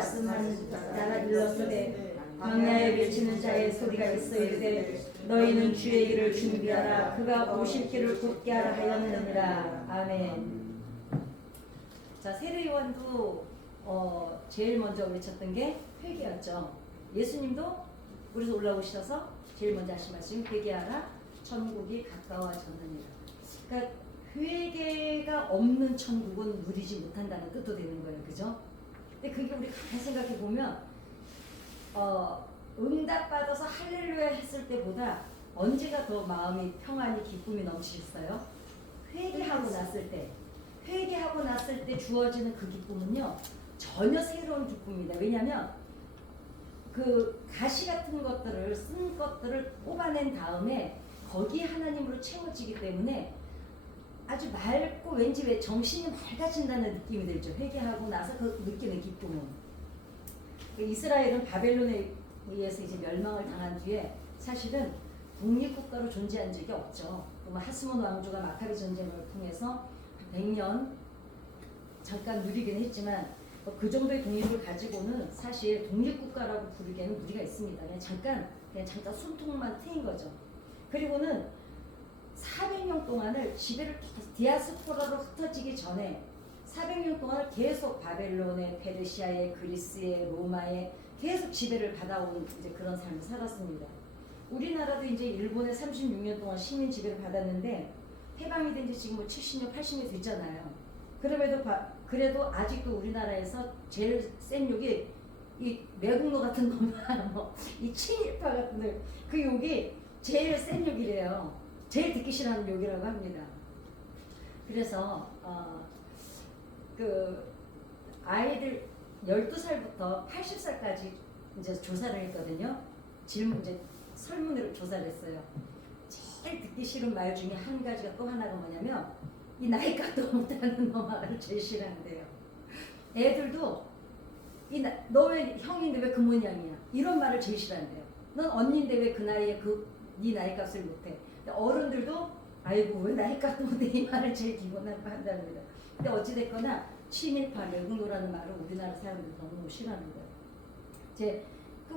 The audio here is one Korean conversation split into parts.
말씀하는 자가 일렀으되 광야에 외치는 자의 소리가 있어이르되 너희는 주의 길을 준비하라 그가 오실 길을 곧게 하라 하였느니라. 아멘. 자, 세례요한도 제일 먼저 외쳤던 게 회개였죠. 예수님도 물에서 올라오셔서 제일 먼저 하신 말씀이 회개하라 천국이 가까워졌느니라. 그러니까 회개가 없는 천국은 누리지 못한다는 뜻도 되는 거예요. 그죠? 근데 그게 우리 가만히 생각해 보면 응답받아서 할렐루야 했을 때보다 언제가 더 마음이 평안이 기쁨이 넘치셨어요? 회개하고 났을 때. 회개하고 났을 때 주어지는 그 기쁨은요 전혀 새로운 기쁨입니다. 왜냐하면 그 가시 같은 것들을 쓴 것들을 뽑아낸 다음에 거기에 하나님으로 채워지기 때문에 아주 맑고 왠지 왜 정신이 맑아진다는 느낌이 들죠. 회개하고 나서 그 느끼는 기쁨은. 이스라엘은 바벨론에 의해서 이제 멸망을 당한 뒤에 사실은 독립국가로 존재한 적이 없죠. 하스몬 왕조가 마카비 전쟁을 통해서 100년 잠깐 누리긴 했지만 그 정도의 독립을 가지고는 사실 독립국가라고 부르기에는 무리가 있습니다. 그냥 잠깐 숨통만 트인 거죠. 그리고는 400년 동안을 지배를 디아스포라로 흩어지기 전에 400년 동안을 계속 바벨론의, 페르시아의, 그리스의, 로마의 계속 지배를 받아온 이제 그런 삶을 살았습니다. 우리나라도 이제 일본의 36년 동안 식민 지배를 받았는데 해방이 된 지 지금 뭐 70년, 80년 됐잖아요. 그래도 아직도 우리나라에서 제일 센 욕이 이 매국노 같은 놈이나 이 친일파 같은 그 욕이 제일 센 욕이래요. 제일 듣기 싫어하는 욕이라고 합니다. 그래서 그 아이들 12살부터 80살까지 이제 조사를 했거든요. 이제 설문으로 조사를 했어요. 제일 듣기 싫은 말 중에 한 가지가 또 하나가 뭐냐면 이 나이값도 못하는 너 말을 제일 싫어한대요. 애들도 너 왜 형인데 왜 그 모양이야? 이런 말을 제일 싫어한대요. 넌 언니인데 왜 그 나이에 네 나이값을 못해? 어른들도 아이고 왜 나이값도 못해 이 말을 제일 기본으로 한답니다. 근데 어찌됐거나 친일파, 매국노라는 말을 우리나라 사람들이 너무 싫어합니다.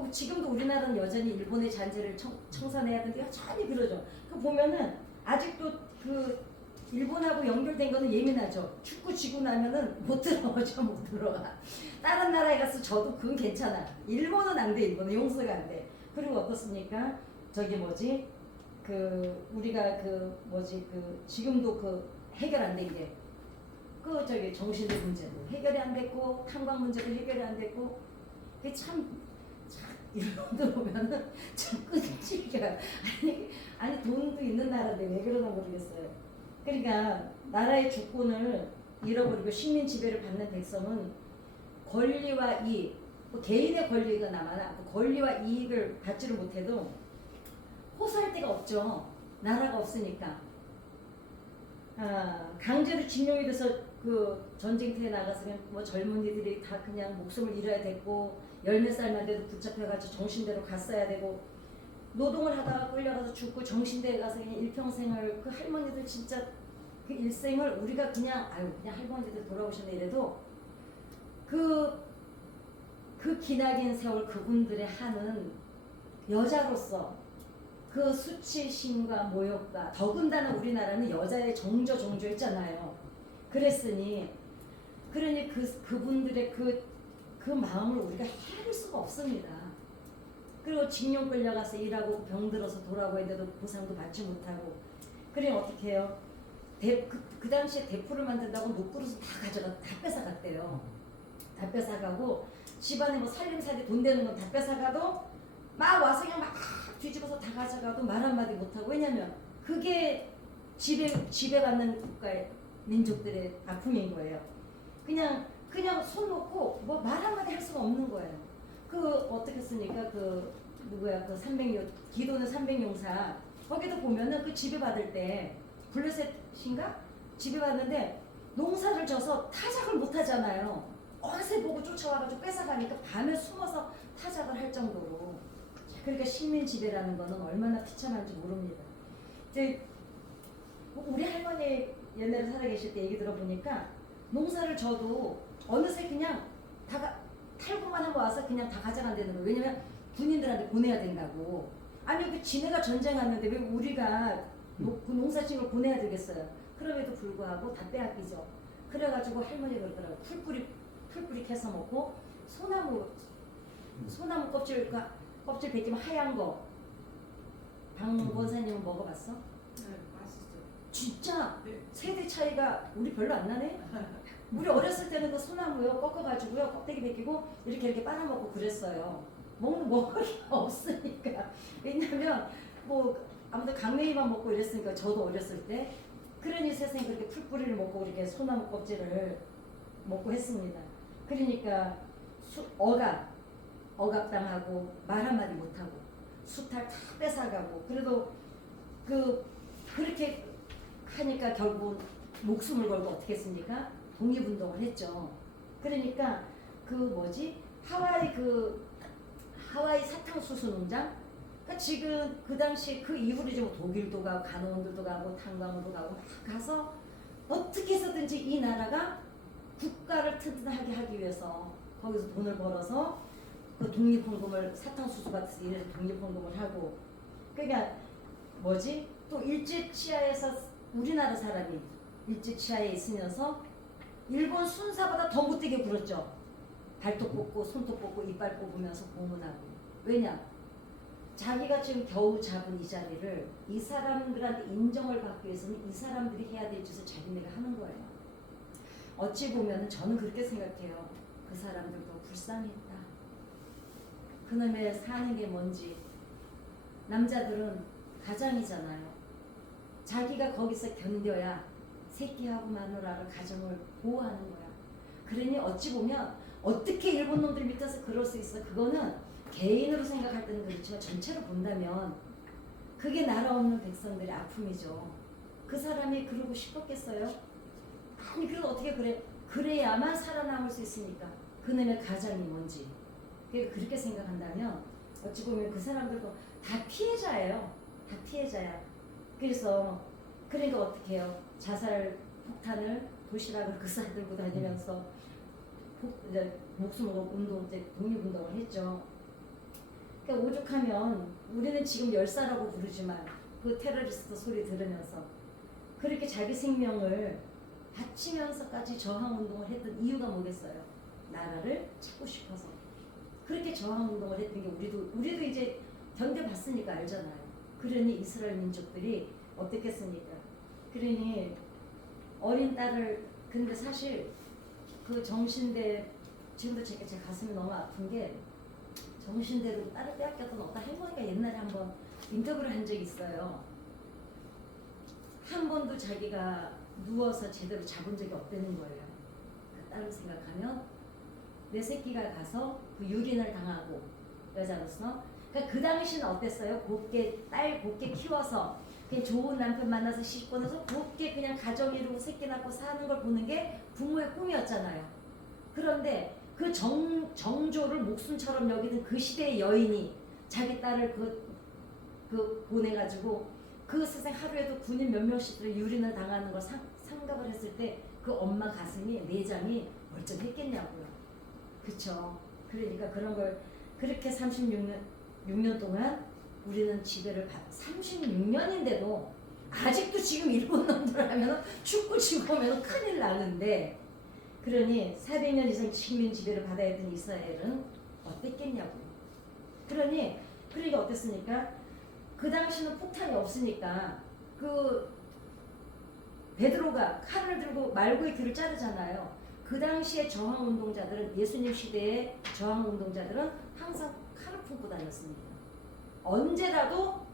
지금도 우리나라는 여전히 일본의 잔재를 청산해야 되는데 여전히 그러죠. 보면은 아직도 그 일본하고 연결된 거는 예민하죠. 축구 지고 나면은 못 들어오죠. 못 들어가. 다른 나라에 가서 저도 그건 괜찮아. 일본은 안 돼. 일본은 용서가 안 돼. 그리고 어떻습니까? 우리가 지금도 해결 안 된 게 정신의 문제도 해결이 안 됐고 탄광 문제도 해결이 안 됐고 그게 참 일본도 보면은 참 끔찍해요. 아니 돈도 있는 나라인데 왜 그러나 모르겠어요. 그러니까 나라의 주권을 잃어버리고 식민 지배를 받는 백성은 권리와 이익, 개인의 권리가 남아나 권리와 이익을 받지를 못해도 호소할 데가 없죠. 나라가 없으니까. 강제로 징용이 돼서 그 전쟁터에 나가서 뭐 젊은이들이 다 그냥 목숨을 잃어야 됐고 10몇 살만 돼도 붙잡혀가지고 정신대로 갔어야 되고 노동을 하다가 끌려가서 죽고 정신대에 가서 그냥 일평생을 그 할머니들 진짜 그 일생을 우리가 그냥 할머니들 돌아오셨네 이래도 그 기나긴 세월 그분들의 한은 여자로서 그 수치심과 모욕과 더군다나 우리나라는 여자의 정조했잖아요. 그러니 그분들의 그 마음을 우리가 헤아릴 수가 없습니다. 그리고 징용 끌려가서 일하고 병들어서 돌아오고 했는데도 보상도 받지 못하고 그래 어떻게 해요? 그 당시에 대포를 만든다고 녹그릇을 다 뺏어갔대요. 다 뺏어가고 집안에 뭐 살림살이 돈 되는 건 다 뺏어가도 막 와서 그냥 막 뒤집어서 다 가져가도 말 한마디 못하고 왜냐면 그게 지배받는 국가의 민족들의 아픔인 거예요. 그냥 손 놓고 뭐 말 한마디 할 수가 없는 거예요. 어떻게 했습니까? 기도는 300용사 거기도 보면은 그 지배받을 때 블레셋인가? 지배받는데 농사를 져서 타작을 못 하잖아요. 어느새 보고 쫓아와가지고 뺏어가니까 밤에 숨어서 타작을 할 정도로 그러니까 식민 지배라는 거는 얼마나 비참한지 모릅니다. 이제 우리 할머니 옛날에 살아계실 때 얘기 들어보니까 농사를 져도 어느새 그냥 탈구만 와서 그냥 다 가져간다는 거예요. 왜냐면 군인들한테 보내야 된다고. 아니 그 지네가 전쟁하는데 왜 우리가 그 농사진 걸 보내야 되겠어요. 그럼에도 불구하고 다 빼앗기죠. 그래가지고 할머니가 그러더라고요. 풀뿌리 캐서 먹고 소나무 껍질 벗기면 하얀 거. 박 원사님은 먹어봤어? 네, 맛있죠. 진짜 네. 세대 차이가 우리 별로 안 나네. 우리 어렸을 때는 그 소나무요 꺾어가지고요 껍데기 벗기고 이렇게 빨아먹고 그랬어요. 먹을 게 없으니까. 왜냐면 뭐 아무튼 강냉이만 먹고 이랬으니까 저도 어렸을 때. 그러니 세상에 그렇게 풀뿌리를 먹고 이렇게 소나무 껍질을 먹고 했습니다. 그러니까 억압당하고 말 한마디 못하고 수탈 다 뺏어가고 그래도 그렇게 하니까 결국 목숨을 걸고 어떻게 했습니까? 독립운동을 했죠. 그러니까 하와이 사탕수수 농장? 그러니까 지금 그 당시 그 이후로 이제 뭐 독일도 가고 간호원들도 가고 탄광으로 가고 막 가서 어떻게 해서든지 이 나라가 국가를 튼튼하게 하기 위해서 거기서 돈을 벌어서 그 독립헌금을 사탕수수 같아서 이래서 독립헌금을 하고 그러니까 또 일제치하에서 우리나라 사람이 일제치하에 있으면서 일본 순사보다 더 못되게 굴었죠. 발톱 뽑고 손톱 뽑고 이빨 뽑으면서 고문하고. 왜냐? 자기가 지금 겨우 잡은 이 자리를 이 사람들한테 인정을 받기 위해서는 이 사람들이 해야 될 짓을 자기네가 하는 거예요. 어찌 보면 저는 그렇게 생각해요. 그 사람들도 불쌍했다. 그놈의 사는 게 뭔지. 남자들은 가장이잖아요. 자기가 거기서 견뎌야 새끼하고 마누라를 가정을 보호하는 거야. 그러니 어찌 보면 어떻게 일본 놈들 밑에서 그럴 수 있어. 그거는 개인으로 생각할 때는 그렇지만 전체로 본다면 그게 나라 없는 백성들의 아픔이죠. 그 사람이 그러고 싶었겠어요? 아니 그래도 어떻게 그래야만 살아남을 수 있으니까. 그놈의 가장이 뭔지. 그렇게 생각한다면 어찌 보면 그 사람들도 다 피해자예요. 다 피해자야. 그러니까 어떻게 해요? 자살 폭탄을 도시락을 그 사람 들고 다니면서 목숨을 걸고 독립운동을 했죠. 그러니까 오죽하면 우리는 지금 10살하고 부르지만 그 테러리스트 소리 들으면서 그렇게 자기 생명을 바치면서까지 저항운동을 했던 이유가 뭐겠어요? 나라를 찾고 싶어서. 그렇게 저항운동을 했던 게 우리도 이제 견뎌봤으니까 알잖아요. 그러니 이스라엘 민족들이 어떻겠습니까? 그러니 어린 딸을 근데 사실 그 정신대 지금도 제 가슴이 너무 아픈 게 정신대로 딸을 빼앗겼던 어떤 할머니가 옛날에 한번 인터뷰를 한 적이 있어요. 한 번도 자기가 누워서 제대로 잡은 적이 없다는 거예요. 그 딸을 생각하면 내 새끼가 가서 그 유린을 당하고 여자로서 그러니까 그 당시는 어땠어요? 딸 곱게 키워서 그냥 좋은 남편 만나서 시집고 나서 곱게 그냥 가정 이루고 새끼 낳고 사는 걸 보는 게 부모의 꿈이었잖아요. 그런데 그 정조를 목숨처럼 여기는 그 시대의 여인이 자기 딸을 보내가지고 그 세상 하루에도 군인 몇 명씩들 유린을 당하는 걸 생각을 했을 때 그 엄마 가슴이 내장이 멀쩡했겠냐고요. 그쵸? 그러니까 그런 걸 그렇게 36년 동안 우리는 지배를 36년인데도 아직도 지금 일본 놈들 하면 축구 치고 오면 큰일 나는데 그러니 400년 이상 식민 지배를 받아야 했던 이스라엘은 어땠겠냐고요. 그러니까 어땠습니까? 그 당시는 폭탄이 없으니까 그 베드로가 칼을 들고 말고의 귀를 자르잖아요. 그 당시에 저항운동자들은 예수님 시대의 저항운동자들은 항상 칼을 품고 다녔습니다. 언제라도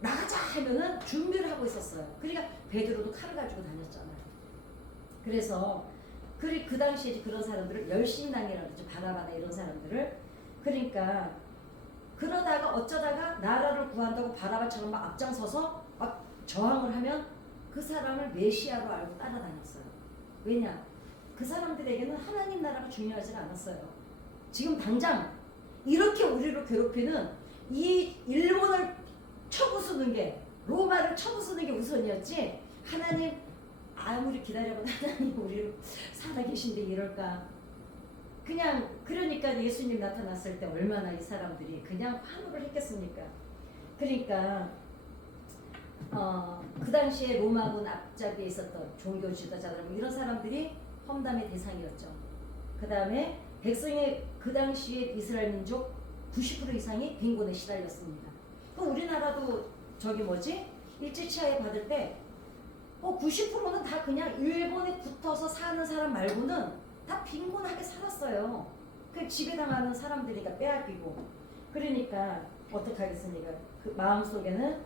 나가자 하면은 준비를 하고 있었어요. 그러니까 베드로도 칼을 가지고 다녔잖아요. 그래서 그 당시에 그런 사람들을 열심당이라고 그러죠. 바라바나 이런 사람들을. 그러니까 그러다가 어쩌다가 나라를 구한다고 바라바처럼 막 앞장서서 막 저항을 하면 그 사람을 메시아로 알고 따라다녔어요. 왜냐? 그 사람들에게는 하나님 나라가 중요하지 않았어요. 지금 당장 이렇게 우리를 괴롭히는 이 일본을 쳐부수는 게 로마를 쳐부수는 게 우선이었지 하나님 아무리 기다려봐도 하나님 우리를 살아계신데 이럴까. 그냥 그러니까 예수님 나타났을 때 얼마나 이 사람들이 그냥 환호를 했겠습니까? 그러니까 그 당시에 로마군 앞잡이에 있었던 종교 지도자들 뭐 이런 사람들이 험담의 대상이었죠. 그 다음에 백성의 그 당시에 이스라엘 민족 90% 이상이 빈곤에 시달렸습니다. 그럼 우리나라도 저기 뭐지? 일제치하에 받을 때 90%는 다 그냥 일본에 붙어서 사는 사람 말고는 다 빈곤하게 살았어요. 그 지배당하는 사람들이니까 빼앗기고. 그러니까 어떻게 하겠습니까? 그 마음속에는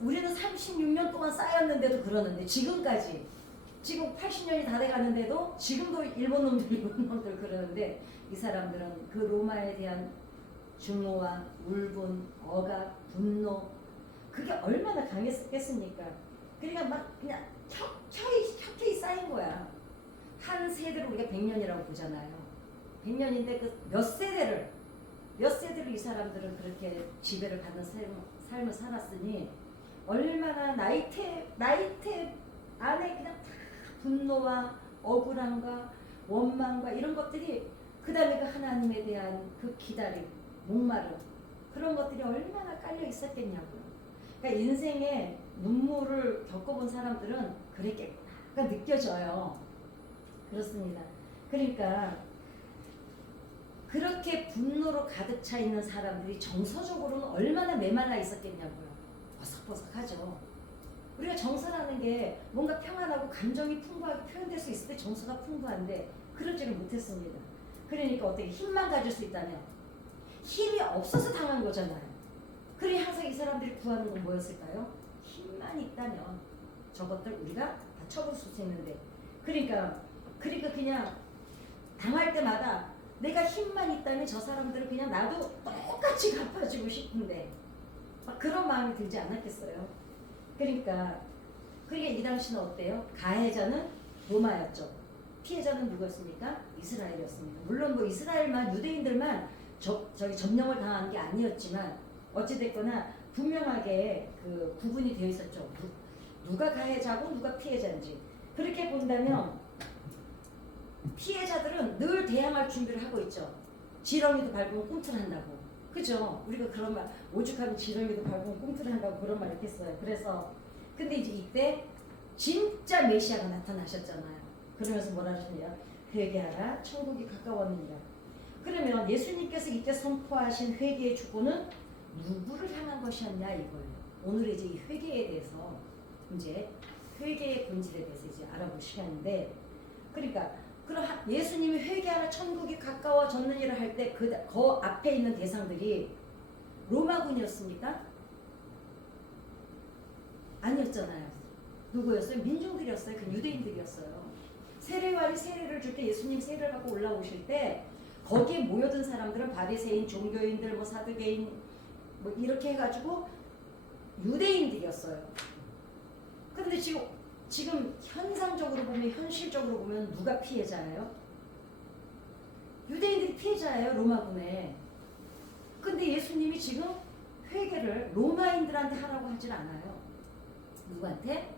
우리는 36년 동안 쌓였는데도 그러는데 지금까지 지금 80년이 다 돼가는데도 지금도 일본 놈들 그러는데 이 사람들은 그 로마에 대한 증오와 울분, 억압, 분노 그게 얼마나 강했겠습니까? 그러니까 막 그냥 켜켜이 쌓인 거야. 한 세대를 우리가 100년이라고 보잖아요. 100년인데 그 몇 세대를 이 사람들은 그렇게 지배를 받는 삶을 살았으니 얼마나 나이테 안에 그냥 다 분노와 억울함과 원망과 이런 것들이 그 다음에 그 하나님에 대한 그 기다림, 목마름 그런 것들이 얼마나 깔려 있었겠냐고요. 그러니까 인생에 눈물을 겪어본 사람들은 그랬겠구나 느껴져요. 그렇습니다. 그러니까 그렇게 분노로 가득 차 있는 사람들이 정서적으로는 얼마나 메말라 있었겠냐고요. 버석버석하죠. 우리가 정서라는 게 뭔가 평안하고 감정이 풍부하게 표현될 수 있을 때 정서가 풍부한데 그러지를 못했습니다. 그러니까 어떻게 힘만 가질 수 있다면 힘이 없어서 당한 거잖아요. 그러니 항상 이 사람들이 구하는 건 뭐였을까요? 힘만 있다면 저것들 우리가 다 쳐볼 수 있는데 그러니까 그냥 당할 때마다 내가 힘만 있다면 저 사람들은 그냥 나도 똑같이 갚아주고 싶은데 막 그런 마음이 들지 않았겠어요? 그러니까 이 당시는 어때요? 가해자는 로마였죠. 피해자는 누구였습니까? 이스라엘이었습니다. 물론 뭐 이스라엘만 유대인들만 저기 점령을 당한 게 아니었지만 어찌됐거나 분명하게 그 구분이 되어 있었죠. 누가 가해자고 누가 피해자인지. 그렇게 본다면 피해자들은 늘 대항할 준비를 하고 있죠. 지렁이도 밟으면 꿈틀한다고. 그죠? 우리가 그런 말 오죽하면 지렁이도 밟으면 꿈틀한다고 그런 말 했겠어요. 그래서 근데 이제 이때 진짜 메시아가 나타나셨잖아요. 그러면서 뭐라 하시냐? 회개하라 천국이 가까웠느니라. 그러면 예수님께서 이때 선포하신 회개의 축복은 누구를 향한 것이었냐 이거예요. 오늘 이제 이 회개에 대해서 이제 회개의 본질에 대해서 이제 알아볼 시간인데 그러니까 그럼 예수님이 회개하라 천국이 가까워졌느니라 할 때 그 앞에 있는 대상들이 로마군이었습니까? 아니었잖아요. 누구였어요? 민중들이었어요. 그 유대인들이었어요. 세례관이 세례를 줄 때 예수님 세례를 받고 올라오실 때 거기에 모여든 사람들은 바리새인, 종교인들, 뭐 사두개인 뭐 이렇게 해가지고 유대인들이었어요. 그런데 지금 현상적으로 보면 현실적으로 보면 누가 피해자예요? 유대인들이 피해자예요. 로마군에. 근데 예수님이 지금 회개를 로마인들한테 하라고 하질 않아요. 누구한테?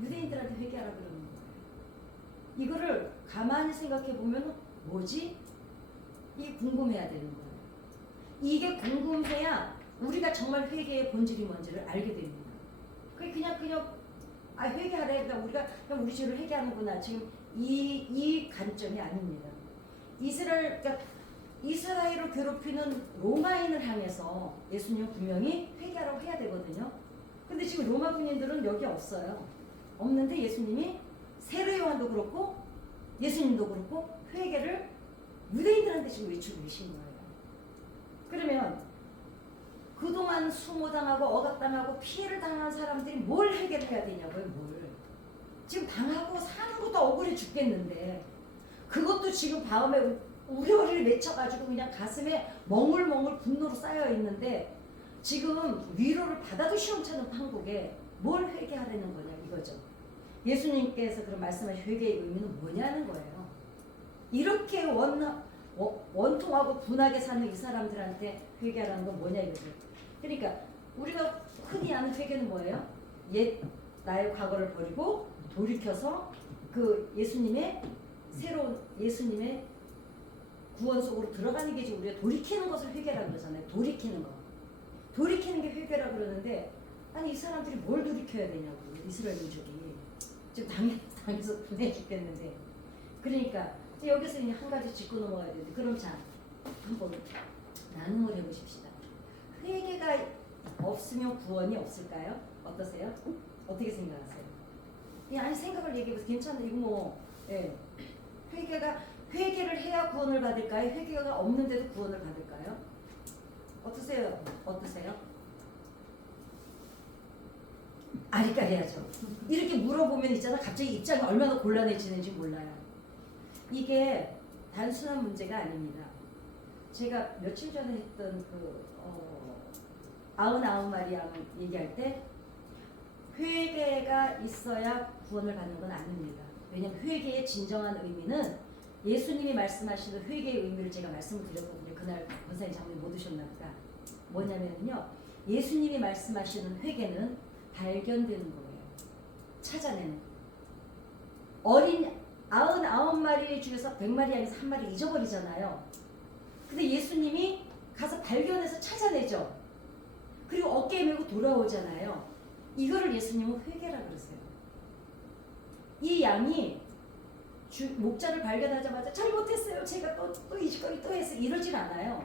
유대인들한테 회개하라 그러는 거예요. 이거를 가만히 생각해 보면 뭐지? 이게 궁금해야 되는 거예요. 이게 궁금해야 우리가 정말 회개의 본질이 뭔지를 알게 됩니다. 그냥 회개하래. 그러니까 우리가 그냥 우리 죄를 회개하는구나. 지금 이 관점이 아닙니다. 이스라엘을 괴롭히는 로마인을 향해서 예수님은 분명히 회개하라고 해야 되거든요. 근데 지금 로마 군인들은 여기 없어요. 없는데 예수님이 세례 요한도 그렇고 예수님도 그렇고 회개를 유대인들한테 지금 외치고 계신 거예요. 그러면 그동안 수모당하고 억압당하고 피해를 당한 사람들이 뭘 해결해야 되냐고요. 뭘. 지금 당하고 사는 것도 억울해 죽겠는데 그것도 지금 마음에 우려를 맺혀가지고 그냥 가슴에 멍울멍울 분노로 쌓여있는데 지금 위로를 받아도 시원찮은 판국에 뭘 회개하려는 거냐 이거죠. 예수님께서 그런 말씀하신 회개의 의미는 뭐냐는 거예요. 이렇게 원통하고 분하게 사는 이 사람들한테 회개하라는 건 뭐냐 이거죠. 그러니까 우리가 흔히 아는 회개는 뭐예요? 옛 나의 과거를 버리고 돌이켜서 그 예수님의 새로운 예수님의 구원 속으로 들어가는 게 지금 우리가 돌이키는 것을 회개라고 그러잖아요. 돌이키는 거. 돌이키는 게 회개라고 그러는데 아니 이 사람들이 뭘 돌이켜야 되냐고 이스라엘 민족이 지금 당에서 분해 죽겠는데 그러니까 여기서 이제 한 가지 짚고 넘어가야 되는데 그럼 자 한번 나눔을 해보십시다. 회개가 없으면 구원이 없을까요? 어떠세요? 어떻게 생각하세요? 아니 생각을 얘기해보세요. 괜찮아 이거 뭐 예. 회개를 해야 구원을 받을까요? 회개가 없는데도 구원을 받을까요? 어떠세요? 어떠세요? 아니까 해야죠. 이렇게 물어보면 있잖아 갑자기 입장이 얼마나 곤란해지는지 몰라요. 이게 단순한 문제가 아닙니다. 제가 며칠 전에 했던 그 99마리 양 얘기할 때 회개가 있어야 구원을 받는 건 아닙니다. 왜냐하면 회개의 진정한 의미는 예수님이 말씀하시는 회개의 의미를 제가 말씀을 드렸거든요. 그날 권사님 장로님 못 오셨나 보다. 뭐냐면요. 예수님이 말씀하시는 회개는 발견되는 거예요. 찾아내는. 어린 99마리 중에서 100마리 안에서 한 마리 잊어버리잖아요. 근데 예수님이 가서 발견해서 찾아내죠. 그리고 어깨에 메고 돌아오잖아요. 이거를 예수님은 회개라 그러세요. 이 양이 목자를 발견하자마자 잘못했어요. 제가 또 이 짓거리 또 했어. 이러질 않아요.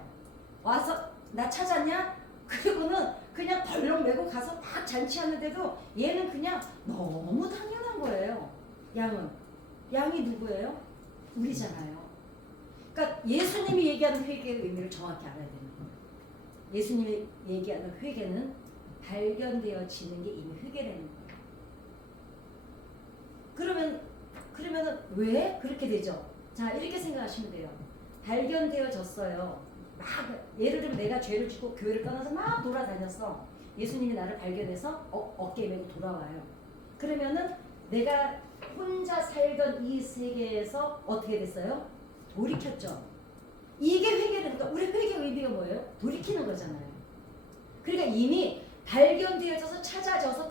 와서 나 찾았냐? 그리고는 그냥 덜렁 메고 가서 막 잔치하는데도 얘는 그냥 너무 당연한 거예요. 양이 누구예요? 우리잖아요. 그러니까 예수님이 얘기하는 회개의 의미를 정확히 알아야 되는 거예요. 예수님이 얘기하는 회개는 발견되어지는 게 이미 회개라는 거예요. 그러면은 왜 그렇게 되죠? 자 이렇게 생각하시면 돼요. 발견되어졌어요. 막 예를 들면 내가 죄를 짓고 교회를 떠나서 막 돌아다녔어. 예수님이 나를 발견해서 어깨에 메고 돌아와요. 그러면은 내가 혼자 살던 이 세계에서 어떻게 됐어요? 돌이켰죠. 이게 회개라니까. 우리 회개의 의미가 뭐예요? 돌이키는 거잖아요. 그러니까 이미 발견되어져서 찾아져서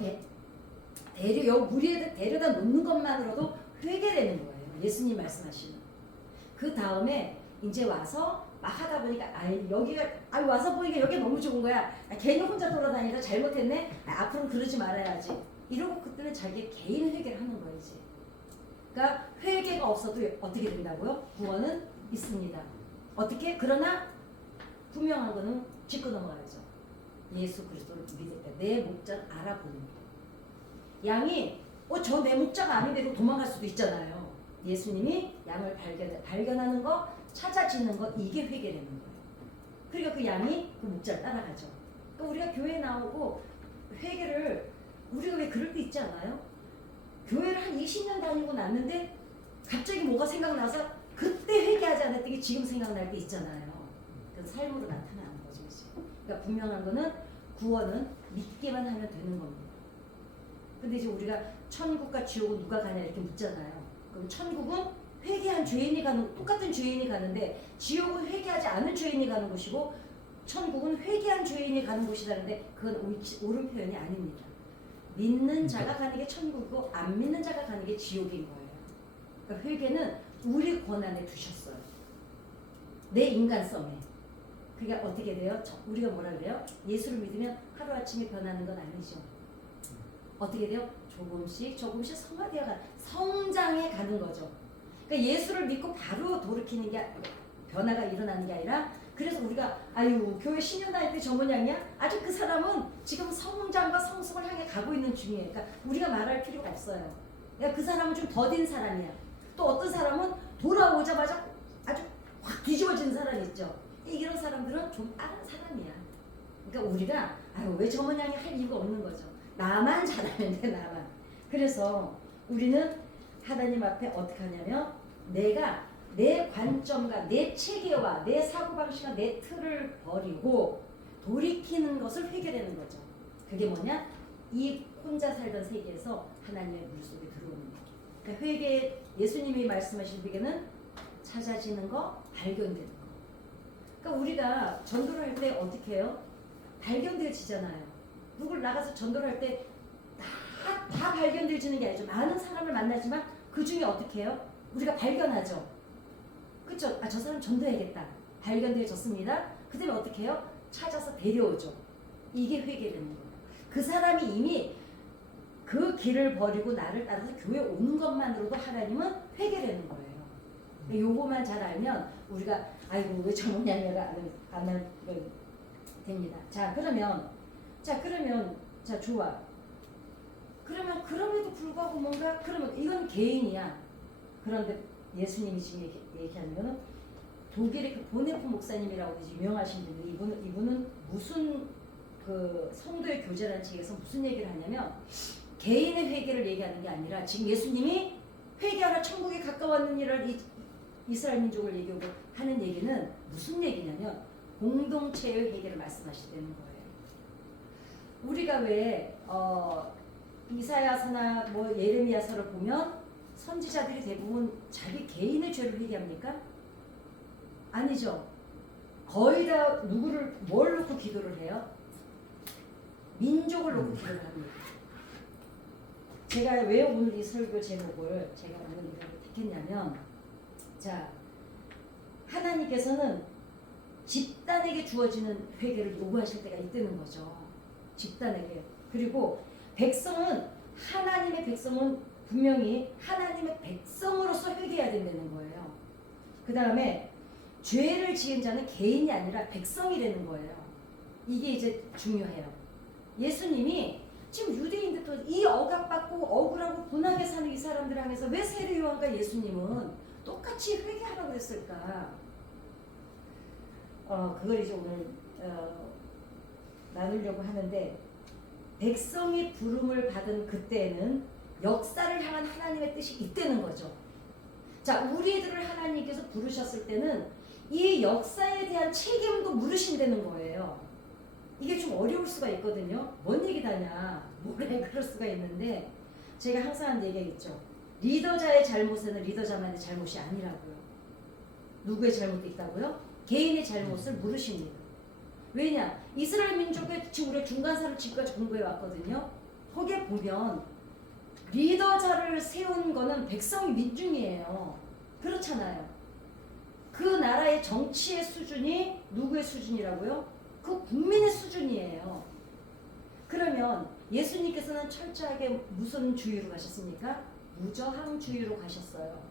무리에 데려다 놓는 것만으로도 회개되는 거예요. 예수님 말씀하시는. 그 다음에 이제 와서 막 하다 보니까 와서 보니까 여기 너무 좋은 거야. 괜히 혼자 돌아다니다 잘못했네. 앞으로는 그러지 말아야지. 이러고 그때는 자기의 개인 회개를 하는 거예요. 이제. 그러니까 회개가 없어도 어떻게 된다고요? 구원은 있습니다. 어떻게? 그러나 분명한 거는 짚고 넘어가야죠. 예수 그리스도를 믿을 때 내 목자를 알아보는 거. 양이 저 내 목자가 아닌데도 도망갈 수도 있잖아요. 예수님이 양을 발견하는 거, 찾아지는 거, 이게 회개되는 거예요. 그러니까 그 양이 그 목자를 따라가죠. 그러니까 우리가 교회에 나오고 회개를 우리가 왜 그럴 때 있지 않아요? 교회를 한 20년 다니고 났는데 갑자기 뭐가 생각나서 그때 회개하지 않았던 게 지금 생각날 때 있잖아요. 그 삶으로 나타나는 거죠. 그러니까 분명한 거는 구원은 믿기만 하면 되는 겁니다. 근데 이제 우리가 천국과 지옥은 누가 가냐 이렇게 묻잖아요. 그럼 천국은 회개한 죄인이 가는, 똑같은 죄인이 가는데 지옥은 회개하지 않은 죄인이 가는 곳이고 천국은 회개한 죄인이 가는 곳이라는데 그건 옳은 표현이 아닙니다. 믿는 자가 가는 게 천국이고 안 믿는 자가 가는 게 지옥인 거예요. 그러니까 회개는 우리 권한에 두셨어요. 내 인간성에. 그게 어떻게 돼요? 우리가 뭐라 그래요? 예수를 믿으면 하루아침에 변하는 건 아니죠. 어떻게 돼요? 조금씩 성화되어 성장해 가는 거죠. 그러니까 예수를 믿고 바로 돌이키는 게 변화가 일어나는 게 아니라 그래서 우리가 교회 10년 다닐 때 저 모양이야? 아직 그 사람은 지금 성장과 성숙을 향해 가고 있는 중이에요. 그러니까 우리가 말할 필요가 없어요. 그러니까 그 사람은 좀 더딘 사람이야. 또 어떤 사람은 돌아오자마자 아주 확 뒤집어지는 사람이 있죠. 이런 사람들은 좀 다른 사람이야. 그러니까 우리가 왜 저 모양이 할 이유가 없는 거죠. 나만 잘하면 돼, 나만. 그래서 우리는 하나님 앞에 어떻게 하냐면 내가 내 관점과 내 체계와 내 사고방식과 내 틀을 버리고 돌이키는 것을 회개되는 거죠. 그게 뭐냐? 이 혼자 살던 세계에서 하나님의 물속에 들어오는 거. 그러니까 회개, 예수님이 말씀하신 회개는 찾아지는 거, 발견되는 거. 그러니까 우리가 전도를 할 때 어떻게 해요? 발견되어지잖아요. 누굴 나가서 전도를 할 때 다 발견되어지는 게 아니죠. 많은 사람을 만나지만 그 중에 어떻게 해요? 우리가 발견하죠. 그쵸? 아, 저 사람 전도해야겠다. 발견되어졌습니다. 그 다음에 어떻게 해요? 찾아서 데려오죠. 이게 회개되는 거예요. 그 사람이 이미 그 길을 버리고 나를 따라서 교회 오는 것만으로도 하나님은 회개되는 거예요. 요거만 잘 알면 우리가 아이고 왜 저 모양이라 안 하면 됩니다. 자 그러면 자 좋아. 그러면 그럼에도 불구하고 뭔가 그러면 이건 개인이야. 그런데 예수님이 지금 얘기하는 거는 독일의 그 보네프 목사님이라고 유명하신 분이 이분은 무슨 그 성도의 교제라는 책에서 무슨 얘기를 하냐면 개인의 회개를 얘기하는 게 아니라 지금 예수님이 회개하라 천국에 가까웠는 일을 이스라엘 민족을 얘기하고 하는 얘기는 무슨 얘기냐면 공동체의 회개를 말씀하시는 거예요. 우리가 왜 이사야서나 뭐 예레미야서를 보면 선지자들이 대부분 자기 개인의 죄를 회개합니까? 아니죠. 거의 다 뭘 놓고 기도를 해요? 민족을 놓고 기도를 합니다. 제가 왜 오늘 이 설교 제목을 제가 오늘 이렇게 택했냐면 자 하나님께서는 집단에게 주어지는 회개를 요구하실 때가 있다는 거죠. 집단에게. 그리고 하나님의 백성은 분명히 하나님의 백성으로서 회개해야 된다는 거예요. 그 다음에 죄를 지은 자는 개인이 아니라 백성이 되는 거예요. 이게 이제 중요해요. 예수님이 지금 유대인들도 이 억압받고 억울하고 분하게 사는 이 사람들 향해서 왜 세례 요한과 예수님은 똑같이 회개하라고 그랬을까? 그걸 이제 오늘 나누려고 하는데 백성이 부름을 받은 그때는 역사를 향한 하나님의 뜻이 있다는 거죠. 자, 우리들을 하나님께서 부르셨을 때는 이 역사에 대한 책임도 물으신다는 거예요. 이게 좀 어려울 수가 있거든요. 뭔 얘기다냐, 뭐래 그럴 수가 있는데 제가 항상 하는 얘기가 있죠. 리더자의 잘못에는 리더자만의 잘못이 아니라고요. 누구의 잘못도 있다고요? 개인의 잘못을 물으십니다. 왜냐? 이스라엘 민족의 지금 우리가 중간사를 지금까지 공부해 왔거든요. 거기에 보면 리더자를 세운 거는 백성이 민중이에요. 그렇잖아요. 그 나라의 정치의 수준이 누구의 수준이라고요? 그 국민의 수준이에요. 그러면 예수님께서는 철저하게 무슨 주의로 가셨습니까? 무저항주의로 가셨어요.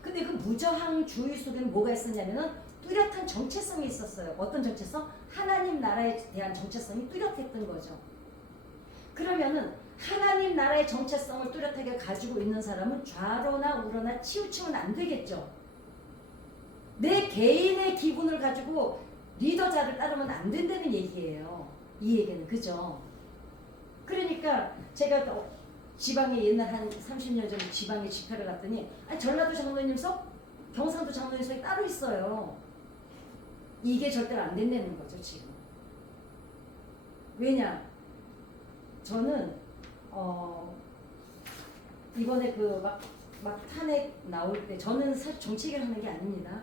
근데 그 무저항주의 속에는 뭐가 있었냐면은 뚜렷한 정체성이 있었어요. 어떤 정체성? 하나님 나라에 대한 정체성이 뚜렷했던 거죠. 그러면은 하나님 나라의 정체성을 뚜렷하게 가지고 있는 사람은 좌로나 우로나 치우치면 안 되겠죠. 내 개인의 기분을 가지고 리더자를 따르면 안 된다는 얘기예요. 이 얘기는 그죠? 그러니까 제가 지방에 옛날 한 30년 전에 지방에 집회를 갔더니 전라도 장로님석, 경상도 장로님석이 따로 있어요. 이게 절대로 안 된다는 거죠 지금. 왜냐? 저는 이번에 그 막 탄핵 나올 때 저는 사실 정치 얘기를 하는 게 아닙니다.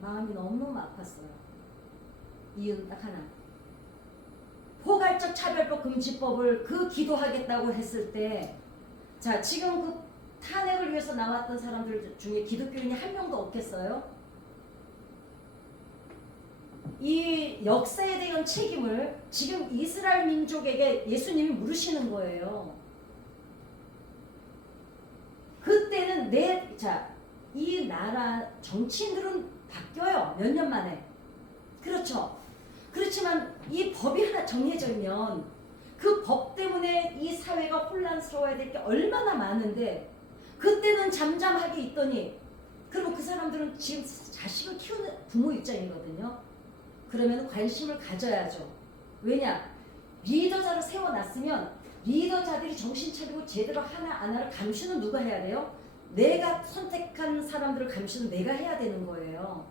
마음이 너무너무 아팠어요. 이유는 딱 하나. 포괄적 차별법 금지법을 그 기도하겠다고 했을 때, 자 지금 그 탄핵을 위해서 나왔던 사람들 중에 기독교인이 한 명도 없겠어요? 이 역사에 대한 책임을 지금 이스라엘 민족에게 예수님이 물으시는 거예요. 그때는 이 나라 정치인들은 바뀌어요. 몇 년 만에. 그렇죠. 그렇지만 이 법이 하나 정해지면 그 법 때문에 이 사회가 혼란스러워야 될 게 얼마나 많은데 그때는 잠잠하게 있더니 그리고 그 사람들은 지금 자식을 키우는 부모 입장이거든요. 그러면 관심을 가져야죠. 왜냐? 리더자를 세워놨으면 리더자들이 정신 차리고 제대로 하나를 감시는 누가 해야 돼요? 내가 선택한 사람들을 감시는 내가 해야 되는 거예요.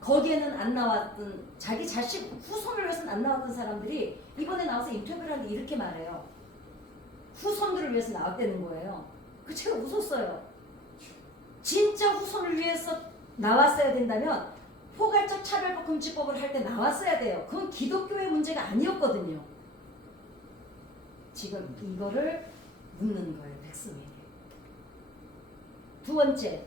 거기에는 안 나왔던 자기 자식 후손을 위해서는 안 나왔던 사람들이 이번에 나와서 인터뷰를 하는데 이렇게 말해요. 후손들을 위해서 나왔다는 거예요. 그 제가 웃었어요. 진짜 후손을 위해서 나왔어야 된다면 포괄적 차별법 금지법을 할 때 나왔어야 돼요. 그건 기독교의 문제가 아니었거든요. 지금 이거를 묻는 거예요. 백성에게. 두 번째,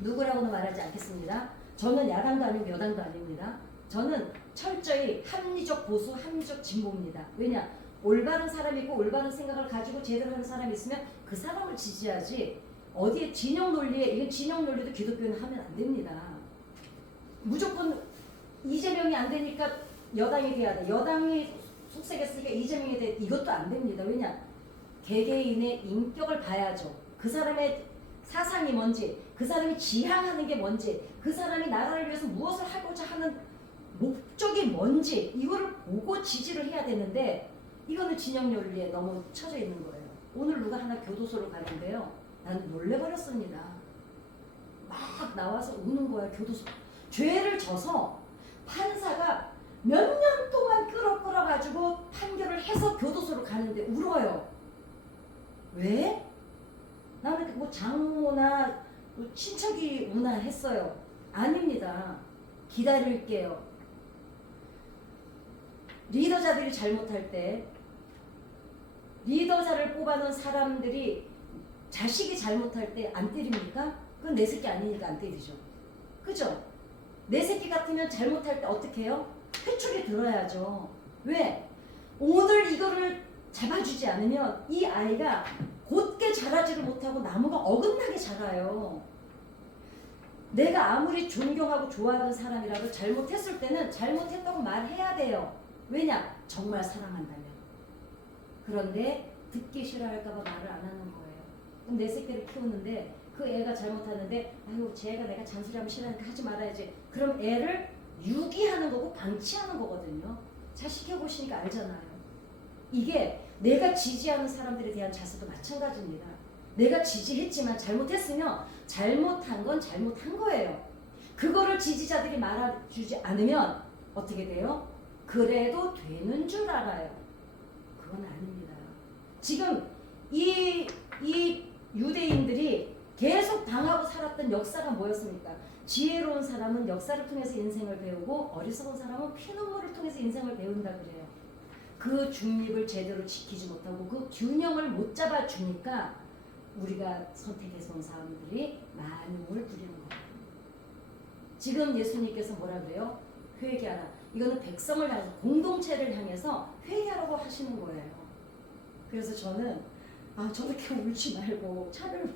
누구라고는 말하지 않겠습니다. 저는 야당도 아니고 여당도 아닙니다. 저는 철저히 합리적 보수, 합리적 진보입니다. 왜냐? 올바른 사람이 있고 올바른 생각을 가지고 제대로 하는 사람이 있으면 그 사람을 지지하지, 어디에 진영 논리에, 이건 진영 논리도 기독교는 하면 안 됩니다. 무조건 이재명이 안 되니까 여당이 돼야 돼. 여당이 숙색했으니까 이재명이 돼. 이것도 안 됩니다. 왜냐? 개개인의 인격을 봐야죠. 그 사람의 사상이 뭔지, 그 사람이 지향하는 게 뭔지, 그 사람이 나라를 위해서 무엇을 하고자 하는 목적이 뭔지, 이거를 보고 지지를 해야 되는데, 이거는 진영 논리에 너무 쳐져 있는 거예요. 오늘 누가 하나 교도소를 가는데요. 나는 놀래버렸습니다. 막 나와서 우는 거야, 교도소. 죄를 져서 판사가 몇 년 동안 끌어가지고 판결을 해서 교도소를 가는데 울어요. 왜? 나는 뭐 장모나 뭐 친척이 우나 했어요. 아닙니다. 기다릴게요. 리더자들이 잘못할 때, 리더자를 뽑아놓은 사람들이 자식이 잘못할 때 안 때립니까? 그건 내 새끼 아니니까 안 때리죠. 그죠? 내 새끼 같으면 잘못할 때 어떻게 해요? 회초리 들어야죠. 왜? 오늘 이거를 잡아주지 않으면 이 아이가 곧게 자라지를 못하고 나무가 어긋나게 자라요. 내가 아무리 존경하고 좋아하는 사람이라도 잘못했을 때는 잘못했다고 말해야 돼요. 왜냐? 정말 사랑한다면. 그런데 듣기 싫어할까봐 말을 안 하는 거예요. 그럼 내 새끼를 키우는데 그 애가 잘못하는데 아유 쟤가 내가 잔소리하면 싫어하니까 하지 말아야지. 그럼 애를 유기하는 거고 방치하는 거거든요. 잘 시켜보시니까 알잖아요. 이게 내가 지지하는 사람들에 대한 자세도 마찬가지입니다. 내가 지지했지만 잘못했으면 잘못한 건 잘못한 거예요. 그거를 지지자들이 말해주지 않으면 어떻게 돼요? 그래도 되는 줄 알아요. 그건 아닙니다. 지금 이 유대인들이 계속 당하고 살았던 역사가 뭐였습니까? 지혜로운 사람은 역사를 통해서 인생을 배우고 어리석은 사람은 피눈물을 통해서 인생을 배운다 그래요. 그 중립을 제대로 지키지 못하고 그 균형을 못 잡아주니까 우리가 선택해서 온 사람들이 만용을 부리는 거예요. 지금 예수님께서 뭐라 그래요? 회개하라. 이거는 백성을 향해서, 공동체를 향해서 회개하라고 하시는 거예요. 그래서 저는 저렇게 울지 말고 차를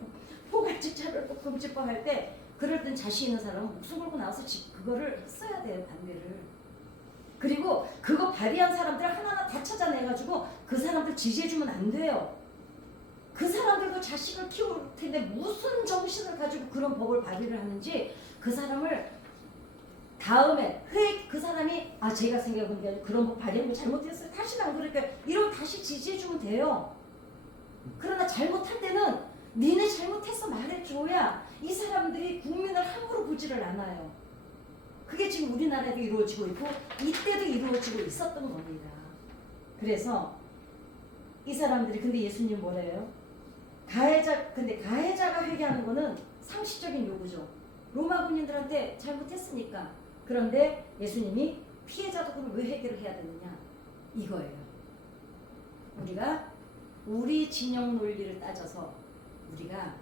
포괄적 차를 끔찍뻐 할 때 그럴 땐 자신 있는 사람은 목숨 걸고 나와서 그거를 했어야 돼요. 반대를. 그리고 그거 발의한 사람들 하나하나 다 찾아내가지고 그 사람들 지지해주면 안 돼요. 그 사람들도 자식을 키울 텐데 무슨 정신을 가지고 그런 법을 발의를 하는지 그 사람을 다음에 그 사람이 제가 생각해보니까 그런 법 발의한 거 잘못했어요. 다시는 안 그럴게요. 이러면 다시 지지해주면 돼요. 그러나 잘못할 때는 니네 잘못했어 말해줘야 이 사람들이 국민을 함부로 보지를 않아요. 그게 지금 우리나라에도 이루어지고 있고 이때도 이루어지고 있었던 겁니다. 그래서 이 사람들이 근데 예수님 뭐래요? 근데 가해자가 회개하는 거는 상식적인 요구죠. 로마 군인들한테 잘못했으니까. 그런데 예수님이 피해자도 그럼 왜 회개를 해야 되느냐? 이거예요. 우리가 우리 진영 논리를 따져서 우리가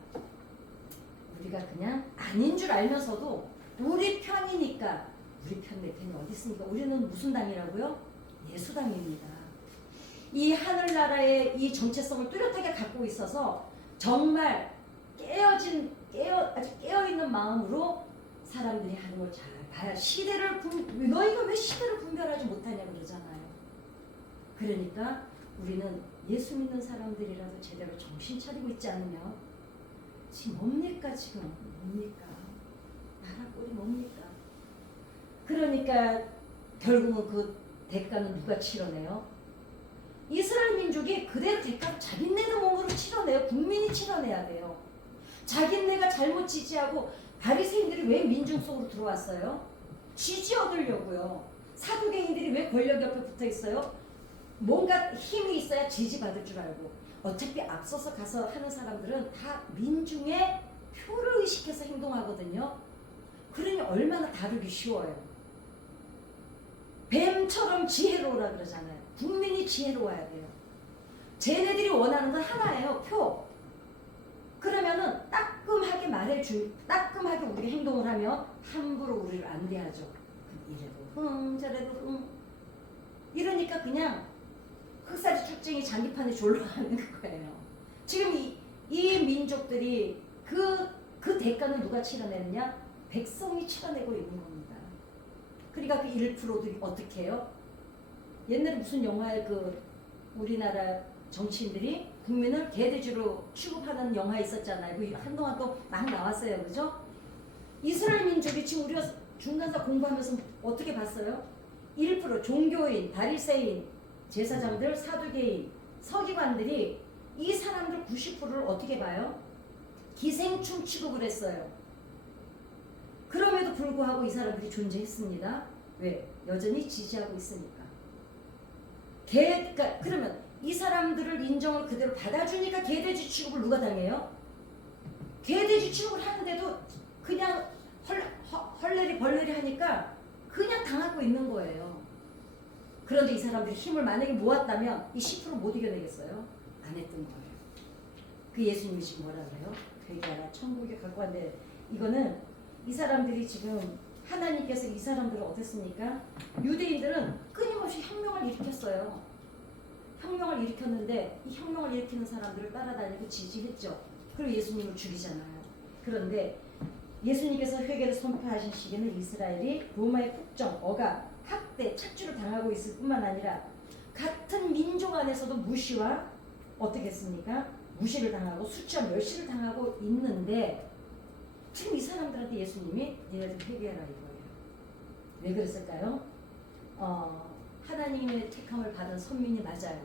그냥 아닌 줄 알면서도 우리 편이니까 우리 편 내 편이 어디 있습니까? 우리는 무슨 당이라고요? 예수당입니다. 이 하늘나라의 이 정체성을 뚜렷하게 갖고 있어서 정말 아주 깨어있는 마음으로 사람들이 하는 걸 잘 봐야 너희가 왜 시대를 분별하지 못하냐 그러잖아요. 그러니까 우리는 예수 믿는 사람들이라도 제대로 정신 차리고 있지 않으면 지금 뭡니까? 나라 꼴이 뭡니까? 그러니까 결국은 그 대가는 누가 치러내요? 이스라엘 민족이 그대로 대가를 자기네들 몸으로 치러내요. 국민이 치러내야 돼요. 자기네가 잘못 지지하고 바리새인들이 왜 민중 속으로 들어왔어요? 지지 얻으려고요. 사두개인들이 왜 권력 옆에 붙어 있어요? 뭔가 힘이 있어야 지지받을 줄 알고. 어차피 앞서서 가서 하는 사람들은 다 민중의 표를 의식해서 행동하거든요. 그러니 얼마나 다루기 쉬워요. 뱀처럼 지혜로우라 그러잖아요. 국민이 지혜로워야 돼요. 쟤네들이 원하는 건 하나예요. 표. 그러면은 따끔히 따끔하게 우리가 행동을 하면 함부로 우리를 안 대하죠. 이래도 저래도 이러니까 그냥 흑사리 쭉쟁이 잔디판에 졸로 하는 거예요. 지금 이 민족들이 그 대가는 누가 치러내느냐? 백성이 치러내고 있는 겁니다. 그러니까 그 1%들이 어떻게 해요? 옛날에 무슨 영화에 우리나라 정치인들이 국민을 개돼지로 취급하는 영화 있었잖아요. 그 한동안 또 막 나왔어요. 그죠? 이스라엘 민족이 지금 우리가 중간사 공부하면서 어떻게 봤어요? 1% 종교인, 바리새인, 제사장들, 사두개인, 서기관들이 이 사람들 90%를 어떻게 봐요? 기생충 취급을 했어요. 그럼에도 불구하고 이 사람들이 존재했습니다. 왜? 여전히 지지하고 있으니까. 그러면 이 사람들을 인정을 그대로 받아주니까 개돼지 취급을 누가 당해요? 개돼지 취급을 하는데도 그냥 헐레리 벌레리 하니까 그냥 당하고 있는 거예요. 그런데 이 사람들이 힘을 만약에 모았다면 이 10% 못 이겨내겠어요? 안 했던 거예요. 그 예수님이 지금 뭐라 그래요? 회개하라 천국에 갖고 왔는데 이거는 이 사람들이 지금 하나님께서 이 사람들을 어땠습니까? 유대인들은 끊임없이 혁명을 일으켰어요. 혁명을 일으켰는데 이 혁명을 일으키는 사람들을 따라다니고 지지했죠. 그리고 예수님을 죽이잖아요. 그런데 예수님께서 회개를 선포하신 시기는 이스라엘이 로마의 국정, 억압, 학대, 착취를 당하고 있을 뿐만 아니라 같은 민족 안에서도 무시와 어떻게 했습니까? 무시를 당하고 수치와 멸시를 당하고 있는데 지금 이 사람들한테 예수님이 니네들 회개하라 이거예요. 왜 그랬을까요? 하나님의 택함을 받은 선민이 맞아요.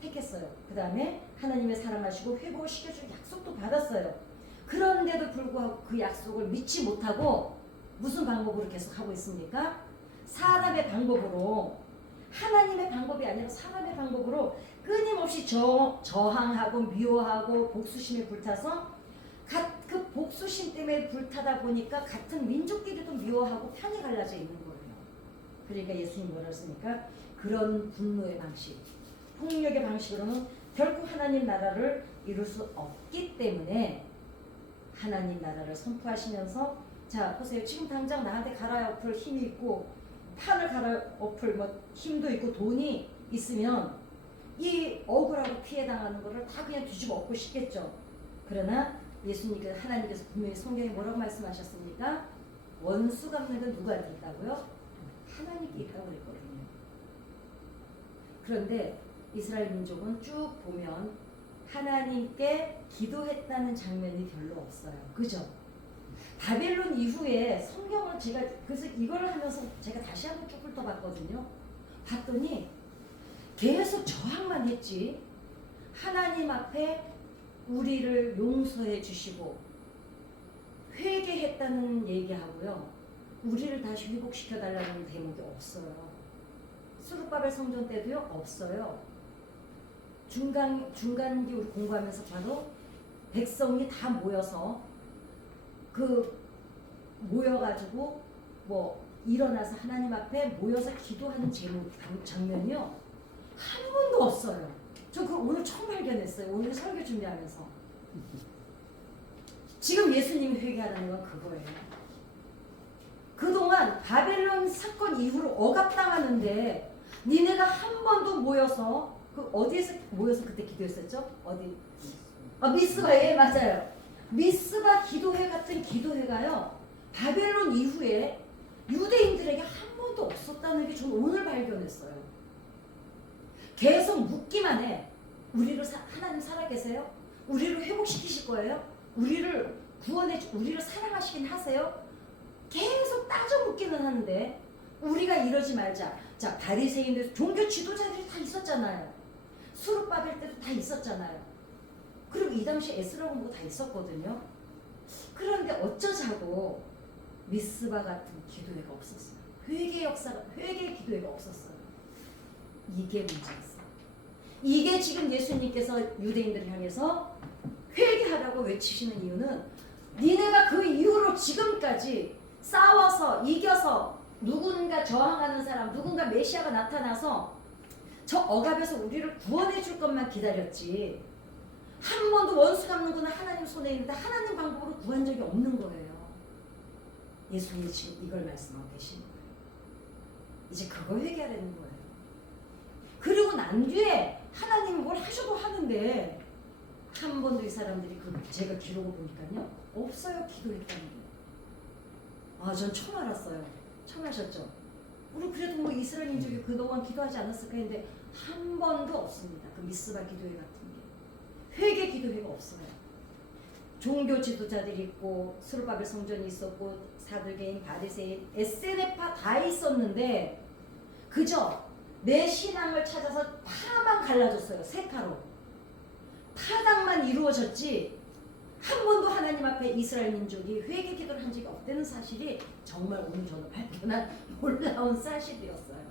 택했어요. 그 다음에 하나님의 사랑하시고 회복을 시켜줄 약속도 받았어요. 그런데도 불구하고 그 약속을 믿지 못하고 무슨 방법으로 계속 하고 있습니까? 사람의 방법으로, 하나님의 방법이 아니라 사람의 방법으로 끊임없이 저항하고 미워하고 복수심에 불타서 그 복수심 때문에 불타다 보니까 같은 민족끼리도 미워하고 편이 갈라져 있는 거예요. 그러니까 예수님이 뭐라 했습니까? 그런 분노의 방식, 폭력의 방식으로는 결국 하나님 나라를 이룰 수 없기 때문에 하나님 나라를 선포하시면서 자 보세요. 지금 당장 나한테 갈아엎을 힘이 있고 판을 갈아엎을 힘도 있고 돈이 있으면 이 억울하고 피해당하는 거를 다 그냥 뒤집어 엎고 싶겠죠. 그러나 예수님께서 하나님께서 분명히 성경에 뭐라고 말씀하셨습니까? 원수 갚는 건 누구한테 있다고요? 하나님께 있다고 그랬거든요. 그런데 이스라엘 민족은 쭉 보면 하나님께 기도했다는 장면이 별로 없어요. 그죠? 바벨론 이후에 성경을 제가 그래서 이걸 하면서 제가 다시 한번 쭉 훑어봤거든요. 봤더니 계속 저항만 했지 하나님 앞에 우리를 용서해 주시고 회개했다는 얘기하고요. 우리를 다시 회복시켜 달라는 대목이 없어요. 수르바벨 성전 때도요 없어요. 중간기 우리 공부하면서 봐도 백성이 다 모여서 모여가지고 일어나서 하나님 앞에 모여서 기도하는 장면이요 한 번도 없어요. 저 그걸 오늘 처음 발견했어요. 오늘 설교 준비하면서. 지금 예수님이 회개하라는 건 그거예요. 그동안 바벨론 사건 이후로 억압당하는데 니네가 한 번도 모여서 어디에서 모여서 그때 기도했었죠? 어디? 미스바에 맞아요. 미스바 기도회 같은 기도회가요. 바벨론 이후에 유대인들에게 한 번도 없었다는 게 저는 오늘 발견했어요. 계속 묻기만 해. 하나님 살아계세요? 우리를 회복시키실 거예요? 우리를 우리를 사랑하시긴 하세요? 계속 따져 묻기는 하는데 우리가 이러지 말자. 자, 바리새인들 종교 지도자들이 다 있었잖아요. 수르바벨 때도 다 있었잖아요. 그리고 이 당시 에스라 공부 다 있었거든요. 그런데 어쩌자고 미스바 같은 기도회가 없었어요. 회개 기도회가 없었어요. 이게 문제였어요. 이게 지금 예수님께서 유대인들을 향해서 회개하라고 외치시는 이유는 니네가 그 이후로 지금까지 싸워서 이겨서 누군가 저항하는 사람, 누군가 메시아가 나타나서 저 억압에서 우리를 구원해 줄 것만 기다렸지 한 번도 원수 갚는 거는 하나님 손에 있는데 하나님 방법으로 구한 적이 없는 거예요. 예수님이 지금 이걸 말씀하고 계시는 거예요. 이제 그걸 회개하라는 거예요. 그리고 난 뒤에 하나님이 뭘 하셔도 하는데 한 번도 이 사람들이 제가 기록을 보니까요 없어요. 기도했다는 게. 아, 전 처음 알았어요. 처음 하셨죠? 우리 그래도 뭐 이스라엘 민족이 그동안 기도하지 않았을까 했는데 한 번도 없습니다. 그 미스바 기도회 같은 게. 회개 기도회가 없어요. 종교 지도자들이 있고 스룹바벨 성전이 있었고 사두개인, 바리새인, 에세네파 다 있었는데 그저 내 신앙을 찾아서 파만 갈라졌어요. 세 파로. 타당만 이루어졌지 한 번도 하나님 앞에 이스라엘 민족이 회개 기도를 한 적이 없다는 사실이 정말 오늘 저는 발견한 놀라운 사실이었어요.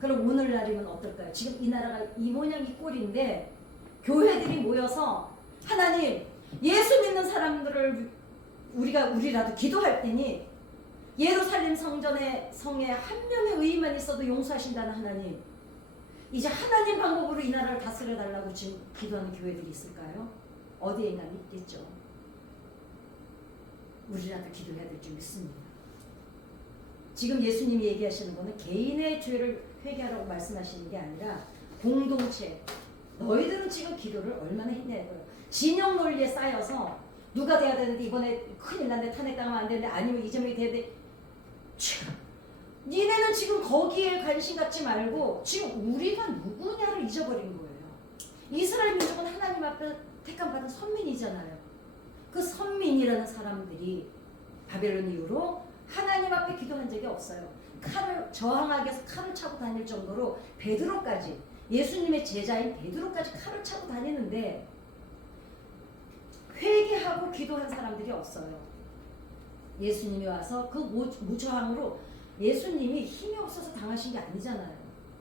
그럼 오늘날이면 어떨까요? 지금 이 나라가 이 모양 이 꼴인데 교회들이 모여서 하나님 예수 믿는 사람들을 우리라도 기도할 테니 예루살렘 성전의 성에 한 명의 의인만 있어도 용서하신다는 하나님, 이제 하나님 방법으로 이 나라를 다스려 달라고 지금 기도하는 교회들이 있을까요? 어디에나 있겠죠. 우리라도 기도해야 될 줄 믿습니다. 지금 예수님이 얘기하시는 거는 개인의 죄를 회개하라고 말씀하시는 게 아니라 공동체, 너희들은 지금 기도를 얼마나 했냐 이거예요. 진영 논리에 쌓여서 누가 돼야 되는데 이번에 큰일 났는데 탄핵당하면 안 되는데 아니면 이재명이 돼야 돼. 니네는 지금 거기에 관심 갖지 말고 지금 우리가 누구냐를 잊어버린 거예요. 이스라엘 민족은 하나님 앞에 택함 받은 선민이잖아요. 그 선민이라는 사람들이 바벨론 이후로 하나님 앞에 기도한 적이 없어요. 칼을 저항하기 위해서 칼을 차고 다닐 정도로 베드로까지, 예수님의 제자인 베드로까지 칼을 차고 다니는데 회개하고 기도한 사람들이 없어요. 예수님이 와서 그 무저항으로 예수님이 힘이 없어서 당하신 게 아니잖아요.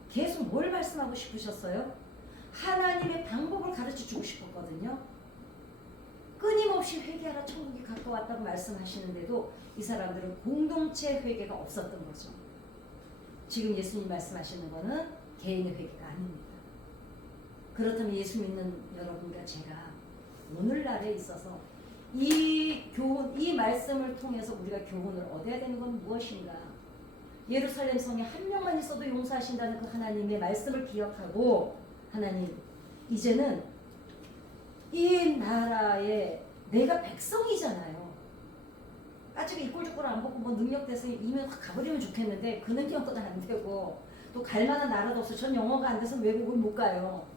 계속 뭘 말씀하고 싶으셨어요? 하나님의 방법을 가르쳐 주고 싶었거든요. 끊임없이 회개하라 천국이 가까웠다고 말씀하시는데도 이 사람들은 공동체 회개가 없었던 거죠. 지금 예수님 말씀하시는 거는 개인의 회개가 아닙니다. 그렇다면 예수 믿는 여러분과 제가 오늘날에 있어서 이 교훈, 이 말씀을 통해서 우리가 교훈을 얻어야 되는 건 무엇인가? 예루살렘 성에 한 명만 있어도 용서하신다는 그 하나님의 말씀을 기억하고, 하나님 이제는 이 나라에 내가 백성이잖아요. 까치가 이꼴저꼴 안 보고 뭐 능력 돼서 이면 확 가버리면 좋겠는데 그 능력도 안 되고 또 갈 만한 나라도 없어. 전 영어가 안 돼서 외국을 못 가요.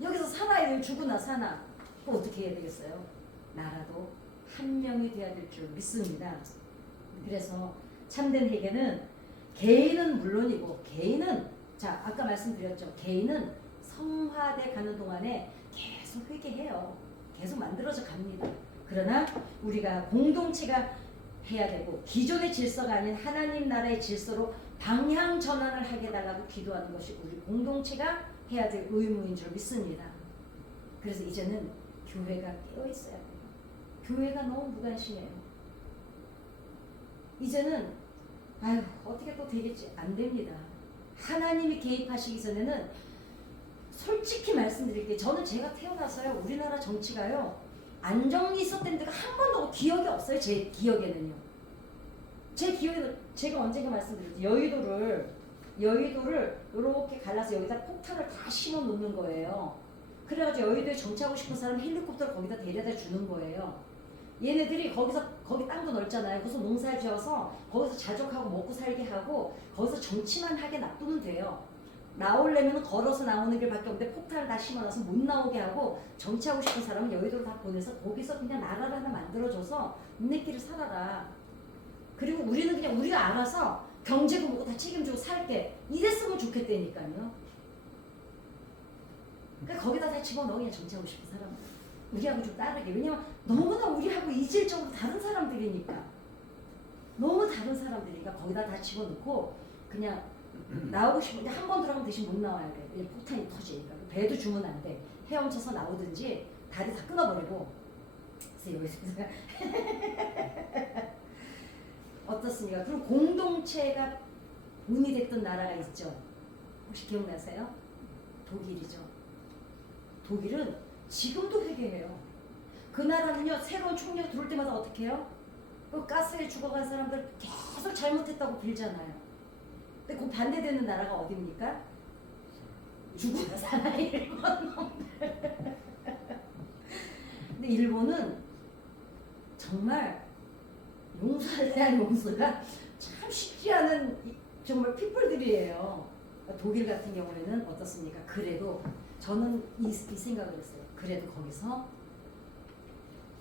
여기서 살아야 돼요. 죽으나 사나. 그럼 어떻게 해야 되겠어요? 나라도 한 명이 돼야 될 줄 믿습니다. 그래서 참된 회개는 개인은 물론이고, 개인은 자 아까 말씀드렸죠. 개인은 성화돼 가는 동안에 계속 회개해요. 계속 만들어져 갑니다. 그러나 우리가 공동체가 해야 되고 기존의 질서가 아닌 하나님 나라의 질서로 방향 전환을 하게 해달라고 기도하는 것이 우리 공동체가 해야 될 의무인 줄 믿습니다. 그래서 이제는 교회가 깨어 있어야 돼요. 교회가 너무 무관심해요. 이제는 아유 어떻게 또 되겠지? 안 됩니다. 하나님이 개입하시기 전에는 솔직히 말씀드릴게요. 저는 제가 태어나서요 우리나라 정치가요 안정이 있었던 데가 한 번도 기억이 없어요. 제 기억에는요. 제 기억에는 제가 언젠가 말씀드렸죠. 여의도를 이렇게 갈라서 여기다 폭탄을 다 심어 놓는 거예요. 그래가지고 여의도에 정치하고 싶은 사람 헬리콥터를 거기다 데려다 주는 거예요. 얘네들이 거기 땅도 넓잖아요. 거기서 농사 지어서 거기서 자족하고 먹고 살게 하고 거기서 정치만 하게 놔두면 돼요. 나오려면 걸어서 나오는 길밖에 없는데 폭탄을 다 심어놔서 못 나오게 하고 정치하고 싶은 사람은 여의도로 다 보내서 거기서 그냥 나라를 하나 만들어줘서 니네끼리 살아라. 그리고 우리는 그냥 우리가 알아서 경제도 뭐고 다 책임지고 살게 이랬으면 좋겠다니까요. 그러니까 거기다 다 집어넣어. 그냥 정치하고 싶은 사람들 우리하고 좀 다르게. 왜냐면 너무나 우리하고 이질적으로 다른 사람들이니까. 너무 다른 사람들이니까 거기다 다 집어넣고 그냥 나오고 싶은데 한 번 들어가면 대신 못 나와야 돼. 폭탄이 터지니까. 배도 주면 안 돼. 헤엄쳐서 나오든지 다리 다 끊어버리고. 그래서 여기서 어떻습니까? 그럼 공동체가 문이 됐던 나라가 있죠. 혹시 기억나세요? 독일이죠. 독일은 지금도 회개해요. 그 나라는요, 새로운 총리가 들어올 때마다 어떻게 해요? 그 가스에 죽어간 사람들 계속 잘못했다고 빌잖아요. 근데 그 반대되는 나라가 어디입니까? 죽어서 사는 일본 놈들. 근데 일본은 정말 용서에 대한 용서가 참 쉽지 않은 정말 피플들이에요. 독일 같은 경우에는 어떻습니까? 그래도 저는 이 생각을 했어요. 그래도 거기서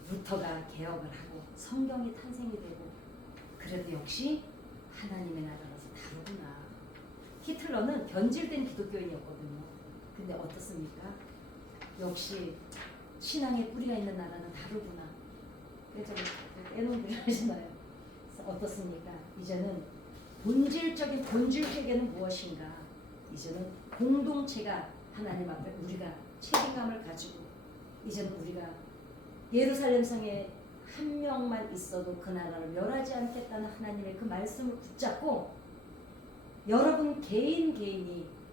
루터가 개혁을 하고 성경이 탄생이 되고 그래도 역시 하나님의 나라라서 다르구나. 히틀러는 변질된 기독교인이었거든요. 근데 어떻습니까? 역시 신앙의 뿌리가 있는 나라는 다르구나. 그래서 애놈들이 하시나요? 어떻습니까? 이제는 본질적인 본질세계는 무엇인가? 이제는 공동체가 하나님 앞에 우리가 책임감을 가지고 이제는 우리가 예루살렘 성에 한 명만 있어도 그 나라를 멸하지 않겠다는 하나님의 그 말씀을 붙잡고 여러분 개인이